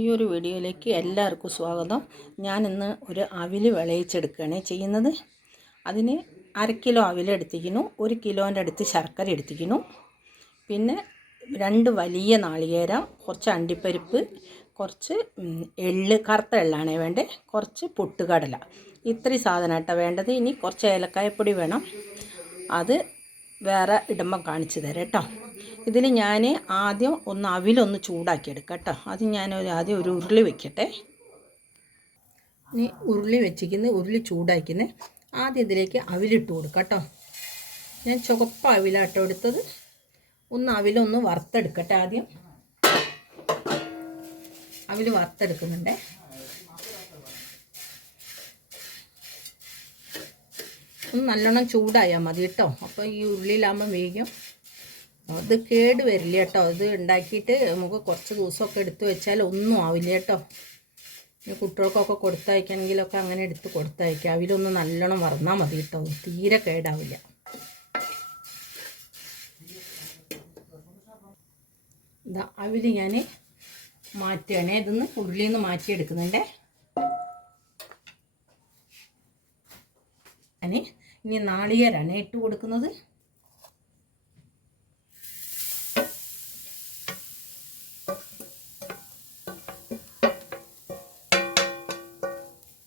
ഈ ഒരു വീഡിയോയിലേക്ക് എല്ലാവർക്കും സ്വാഗതം. ഞാനിന്ന് ഒരു അവിൽ വിളയിച്ചെടുക്കുകയാണ് ചെയ്യുന്നത്. അതിന് അര കിലോ അവിൽ എടുത്തിരിക്കുന്നു. ഒരു കിലോന്റെ അടുത്ത് ശർക്കര എടുത്തിരിക്കുന്നു. പിന്നെ രണ്ട് വലിയ നാളികേരം കുറച്ച് അണ്ടിപ്പരിപ്പ് കുറച്ച് എള്ള് കറുത്ത എള്ളാണ് വേണ്ടത് കുറച്ച് പൊട്ടുകടല. ഇത്രയും സാധനമായിട്ടാണ് വേണ്ടത്. ഇനി കുറച്ച് ഏലക്കായപ്പൊടി വേണം. അത് വേറെ ഇടുമ്പം കാണിച്ചു തരാം കേട്ടോ. ഇതിൽ ഞാൻ ആദ്യം ഒന്ന് അവിലൊന്ന് ചൂടാക്കി എടുക്കാം കേട്ടോ. അത് ഞാൻ ആദ്യം ഒരു ഉരുളി വെക്കട്ടെ. ഇനി ഉരുളി വെച്ചിരിക്കുന്നത് ഉരുളി ചൂടാക്കുന്നത് ആദ്യം ഇതിലേക്ക് അവിലിട്ട് കൊടുക്കാം കേട്ടോ. ഞാൻ ചുവപ്പ് അവിലാട്ടോ എടുത്തത്. ഒന്ന് അവിലൊന്ന് വറുത്തെടുക്കട്ടെ ആദ്യം. അവിൽ വറുത്തെടുക്കുന്നുണ്ടേ. ഒന്ന് നല്ലോണം ചൂടായാൽ മതി കേട്ടോ. അപ്പോൾ ഈ ഉള്ളിലാകുമ്പോൾ വേഗം അത് കേട് വരില്ല കേട്ടോ. ഇത് ഉണ്ടാക്കിയിട്ട് നമുക്ക് കുറച്ച് ദിവസമൊക്കെ എടുത്ത് വെച്ചാൽ ഒന്നും ആവില്ല കേട്ടോ. കുട്ടികൾക്കൊക്കെ കൊടുത്തയക്കണമെങ്കിലൊക്കെ അങ്ങനെ എടുത്ത് കൊടുത്തയക്കാം. അവിലൊന്ന് നല്ലോണം വറന്നാൽ മതി കേട്ടോ. തീരെ കേടാവില്ല. ഇതാ അവിൽ ഞാൻ മാറ്റുകയാണ്. ഇതൊന്ന് ഉള്ളിൽ നിന്ന് മാറ്റിയെടുക്കുന്നുണ്ടേ ഇനി നാളികേരാണ് ഇട്ട് കൊടുക്കുന്നത്.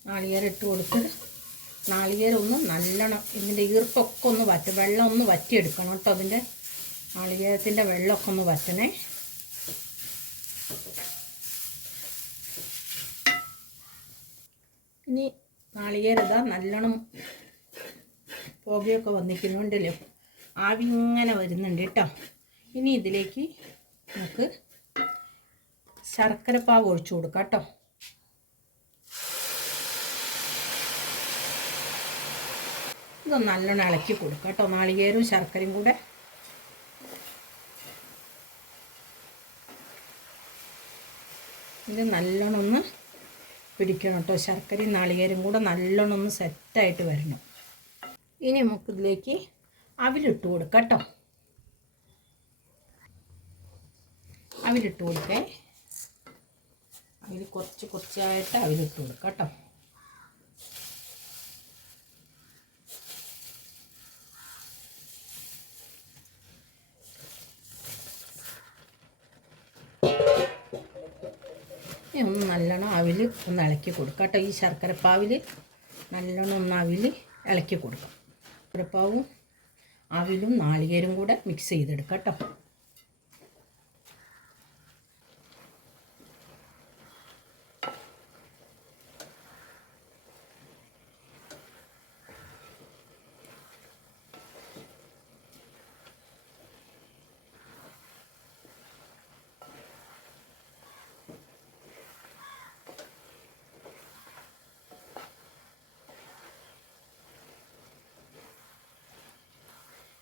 നാളികേരം ഇട്ട് കൊടുത്തത് നാളികേരം ഒന്ന് നല്ലോണം ഇതിന്റെ ഈർപ്പൊക്കെ ഒന്ന് വറ്റ വെള്ളം ഒന്ന് വറ്റിയെടുക്കണം കേട്ടോ അതിന്റെ നാളികേരത്തിന്റെ വെള്ളമൊക്കെ ഒന്ന് വറ്റണേ. ഇനി നാളികേരം ഇതാ നല്ലോണം പുകയൊക്കെ വന്നിരിക്കുന്നുണ്ടല്ലോ. ആവി ഇങ്ങനെ വരുന്നുണ്ട് കേട്ടോ. ഇനി ഇതിലേക്ക് നമുക്ക് ശർക്കരപ്പാവ് ഒഴിച്ചു കൊടുക്കാം കേട്ടോ. ഇതൊന്ന് നല്ലോണം ഇളക്കി കൊടുക്കാം കേട്ടോ. നാളികേരവും ശർക്കരയും കൂടെ. ഇത് നല്ലോണം ഒന്ന് പിടിക്കണം കേട്ടോ. ശർക്കരയും നാളികേരും കൂടെ നല്ലോണം ഒന്ന് സെറ്റായിട്ട് വരണം. ഇനി നമുക്കിതിലേക്ക് അവിലിട്ട് കൊടുക്കാം കേട്ടോ. അവിലിട്ട് കൊടുക്കേ. അവിൽ കുറച്ച് കുറച്ചായിട്ട് അവിലിട്ട് കൊടുക്കാം കേട്ടോ. ഒന്ന് നല്ലോണം അവിൽ ഒന്ന് ഇളക്കി കൊടുക്കാം കേട്ടോ. ഈ ശർക്കരപ്പാവിൽ നല്ലോണം ഒന്ന് അവിൽ ഇളക്കി കൊടുക്കാം. ശർക്കരപ്പാവും അവിലും നാളികേരും കൂടെ മിക്സ് ചെയ്തെടുക്കാം കേട്ടോ.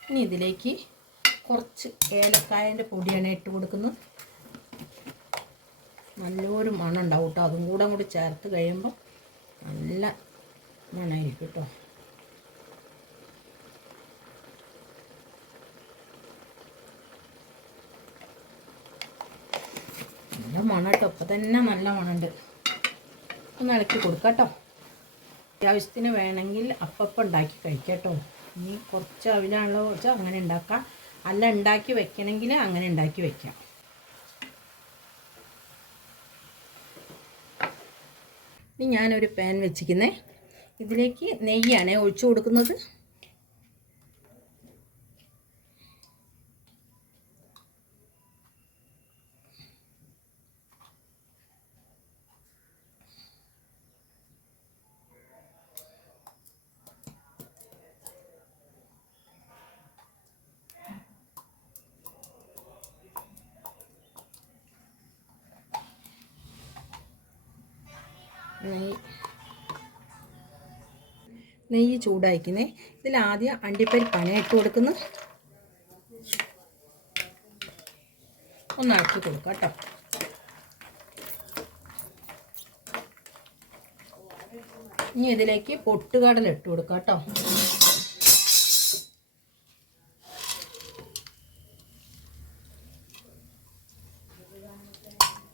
ഇനി ഇതിലേക്ക് കുറച്ച് ഏലക്കായന്റെ പൊടിയാണ് ഇട്ട് കൊടുക്കുന്നത്. നല്ലൊരു മണം കേട്ടോ അതും കൂടെ കൂടി ചേർത്ത് കഴിയുമ്പോൾ നല്ല മണമായിരിക്കും കേട്ടോ നല്ല മണം കേട്ടോ ഇപ്പം തന്നെ നല്ല മണമുണ്ട്. ഒന്ന് ഇളക്കി കൊടുക്കാം കേട്ടോ അത്യാവശ്യത്തിന് വേണമെങ്കിൽ അപ്പം ഉണ്ടാക്കി കഴിക്കാം കേട്ടോ ഇനി കുറച്ച് അവിലാണല്ലോ കുറച്ച് അങ്ങനെ ഉണ്ടാക്കാം. അല്ല ഉണ്ടാക്കി വെക്കണമെങ്കിൽ അങ്ങനെ ഉണ്ടാക്കി വെക്കാം. ഇനി ഞാനൊരു പാൻ വെച്ചിരിക്കുന്നത് ഇതിലേക്ക് നെയ്യാണ് ഒഴിച്ചു കൊടുക്കുന്നത്. നെയ്യ് നെയ്യ് ചൂടായിക്കുന്നേ ഇതിൽ ആദ്യം അണ്ടിപ്പരിപ്പാണ് ഇട്ട് കൊടുക്കുന്നത് ഒന്ന് ഇളക്കി കൊടുക്കാം കേട്ടോ. ഇനി ഇതിലേക്ക് പൊട്ടുകടല ഇട്ട് കൊടുക്കാം കേട്ടോ.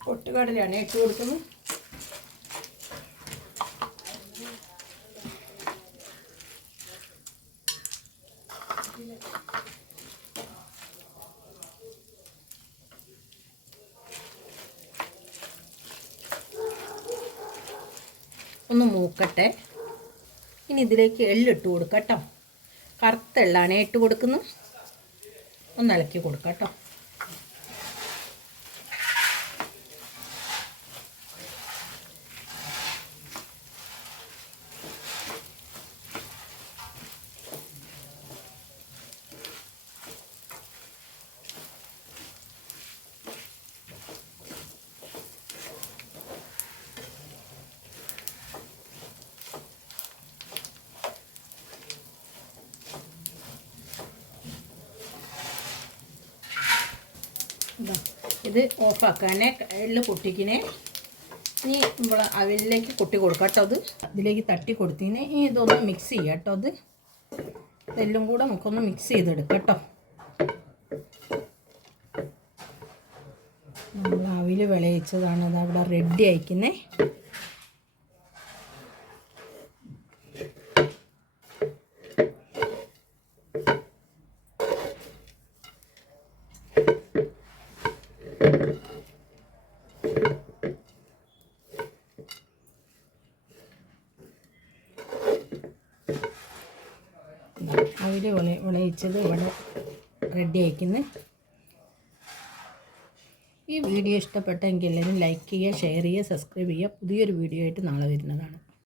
പൊട്ടുകടലാണ് ഇട്ട് കൊടുക്കുന്നത്. ഒന്ന് മൂക്കട്ടെ. ഇനി ഇതിലേക്ക് എള്ളിട്ട് കൊടുക്കാം കേട്ടോ. കറുത്ത എള്ളാണ് ഇട്ട് കൊടുക്കുന്നത് ഒന്ന് ഇളക്കി കൊടുക്കാം കേട്ടോ ഇതാ ഇത് ഓഫാക്കാനേ എല്ല് പൊട്ടിക്കണേ. ഇനി നമ്മൾ അവിലേക്ക് കൊട്ടി കൊടുക്കാം കേട്ടോ അത്. ഇതിലേക്ക് തട്ടി കൊടുത്തിന്. ഇനി ഇതൊന്ന് മിക്സ് ചെയ്യാം കേട്ടോ അത്. ഇതെല്ലാം കൂടെ നമുക്കൊന്ന് മിക്സ് ചെയ്തെടുക്കാം കേട്ടോ. നമ്മൾ അവിൽ വിളയിച്ചതാണ്. അത് അവിടെ റെഡി അയക്കുന്നേ അവിൽ വിള വിളയിച്ചത് ഇവിടെ റെഡി ആക്കുന്നു ഈ വീഡിയോ ഇഷ്ടപ്പെട്ടെങ്കിൽ എല്ലാവരും ലൈക്ക് ചെയ്യുക ഷെയർ ചെയ്യുക സബ്സ്ക്രൈബ് ചെയ്യുക. പുതിയൊരു വീഡിയോ ആയിട്ട് നാളെ വരുന്നതാണ്.